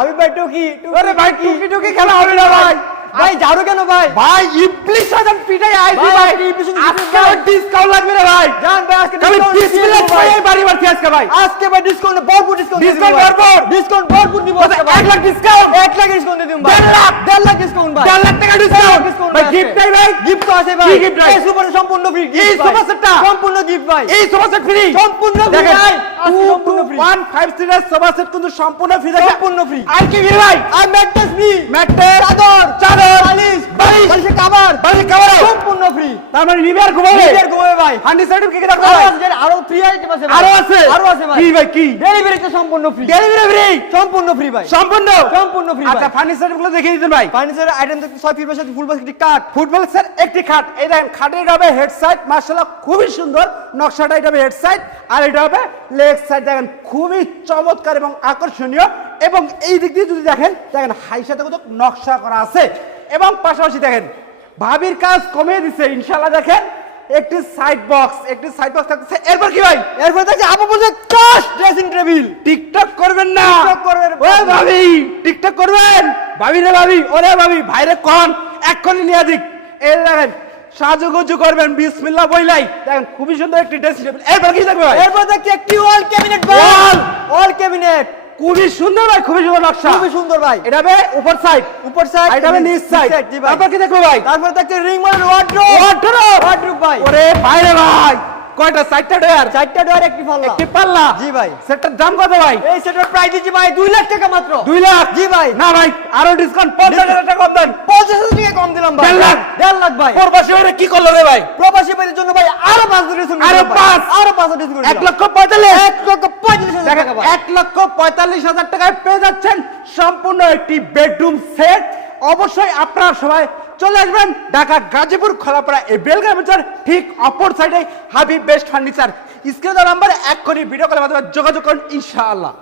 আমি ভাই টুকি আরে ভাই টুকি টুকি খেলা হবে না ভাই। ভাই ঝাড়ু কেন ভাই? ভাই ইবলিশ আদম পিটাই আইছি ভাই। আজকে ডিসকাউন্ট লাগবে না ভাই। জান ভাই আজকে খালি ডিসকাউন্ট বিসমিল্লাহ কই বাড়ি বাড়তি আজকে ভাই। আজকে ভাই ডিসকাউন্ট ভরপুর ডিসকাউন্ট ডিসকাউন্ট ভরপুর। ডিসকাউন্ট ভরপুর দিব আজকে 1 লাখ ডিসকাউন্ট। 1 লাখ ডিসকাউন্ট দিয়ে দিম ভাই 1.5 লাখ। 1.5 লাখ ডিসকাউন্ট ভাই 1.5 লাখ টাকা ডিসকাউন্ট ভাই। গিফট নাই ভাই। গিফট তো আছে ভাই কি gift ভাই? এই সুপার সম্পূর্ণ ফ্রি এই সুপার সেটটা সম্পূর্ণ গিফট ভাই এই সোফা সেট ফ্রি সম্পূর্ণ ফ্রি ভাই আজকে সম্পূর্ণ ফ্রি 1 5 সিরিজ সোফা সেট কিন্তু সম্পূর্ণ ফ্রি থাকে। সম্পূর্ণ ফ্রি আর কি ফ্রি ভাই? আর ম্যাট্রেস ফ্রি ম্যাট্রেস, চাদর বালিশ, বালিশের কভার বালিশ কভার সম্পূর্ণ ফ্রি তার মানে নিবে আর ঘুমাবে। নিজের ঘুমাবে ভাই হান্ডি সার্টিফিকেট কি রাখবে আরো ভাই? আছে আরো ফ্রি আইটেম আছে ভাই আরো আছে ভাই কি ভাই কি? ডেলিভারি তো সম্পূর্ণ ফ্রি ডেলিভারি ফ্রি সম্পূর্ণ ফ্রি ভাই সম্পূর্ণ সম্পূর্ণ ফ্রি আচ্ছা ফার্নিচার গুলো দেখিয়ে দিন ভাই। ফার্নিচার আইটেম থেকে 6 ফিট বাই ফুল বাস্কেট কাট ফুটবল স্যার একটি খাট, এই দেখেন খাটের হবে হেড সাইড মাশাআল্লাহ খুবই সুন্দর নকশাটা, এটা হবে হেড সাইড আর এটা হবে লেগ সাইড, দেখেন খুবই চমৎকার এবং আকর্ষণীয়। এবং এই দিক দিয়ে যদি দেখেন হাই সাথে কত নকশা করা আছে এবং পাশাপাশি দেখেন ভাবির কাজ কমিয়ে দিছে ইনশাআল্লাহ। দেখেন একটি সাইড বক্স থাকতেছে। এরপর কি ভাই? এরপর দেখছি আপু বলছে কাশ ড্রেসিং টেবিল টিকটক করবেন না? টিকটক করবেন। ওই ভাবি টিকটক করবেন? ভাবি রে ভাবি, ওরে ভাবি ভাইরে কোন এক্ষুনি নিয়ে দিক। এই দেখেন সাজুগুজু করবেন বিসমিল্লাহ বইলাই, দেখেন খুবই সুন্দর একটি ড্রেসিং টেবিল। এরপর কি থাকবে ভাই? এরপর দেখছি একটি ওয়াল ক্যাবিনেট ভাই Wall! ওয়াল ক্যাবিনেট খুবই সুন্দর ভাই, খুবই সুন্দর নকশা। খুবই সুন্দর ভাই এটা হবে উপর সাইড, উপর সাইড এটা হবে নিচ সাইড। জি ভাই তারপর কি দেখবো ভাই? তারপর দেখছি রিং মডেল ওয়ার্ড্রোব ওয়ার্ড্রোব ভাই ওরে ভাইরে ভাই কয়টা? 4টা ডয়ার, 4টা ডোর একটি পাল্লা একটি পাল্লা। জি ভাই সেটার দাম কত ভাই? এই সেটের প্রাইস দিচ্ছি ভাই 2 লাখ টাকা মাত্র 2 লাখ। জি ভাই না ভাই আরো ডিসকাউন্ট 50,000 টাকা কম দেন। 50,000 টাকা কম দিলাম ভাই 1.5 লাখ। 1.5 লাখ ভাই প্রবাসী হয়ে কি করলো রে ভাই? প্রবাসী ভাইদের জন্য ভাই আরো 5 ডিসকাউন্ট আরো 5 আরো 5 ডিসকাউন্ট 1 লক্ষ 45 1,45,000 দেখেন টাকা ভাই 1,45,000 টাকায় পেয়ে যাচ্ছেন সম্পূর্ণ একটি বেডরুম সেট। অবশ্যই আপনারা সবাই চলে আসবেন ঢাকা গাজীপুর খোলাপাড়া এই বেলগাম বাজার ঠিক অপর সাইডে হাবিব বেস্ট ফার্নিচার। স্ক্রিনে দেওয়া নাম্বারে এক্ষুনি ভিডিও কলের মাধ্যমে যোগাযোগ করুন ইনশাআল্লাহ।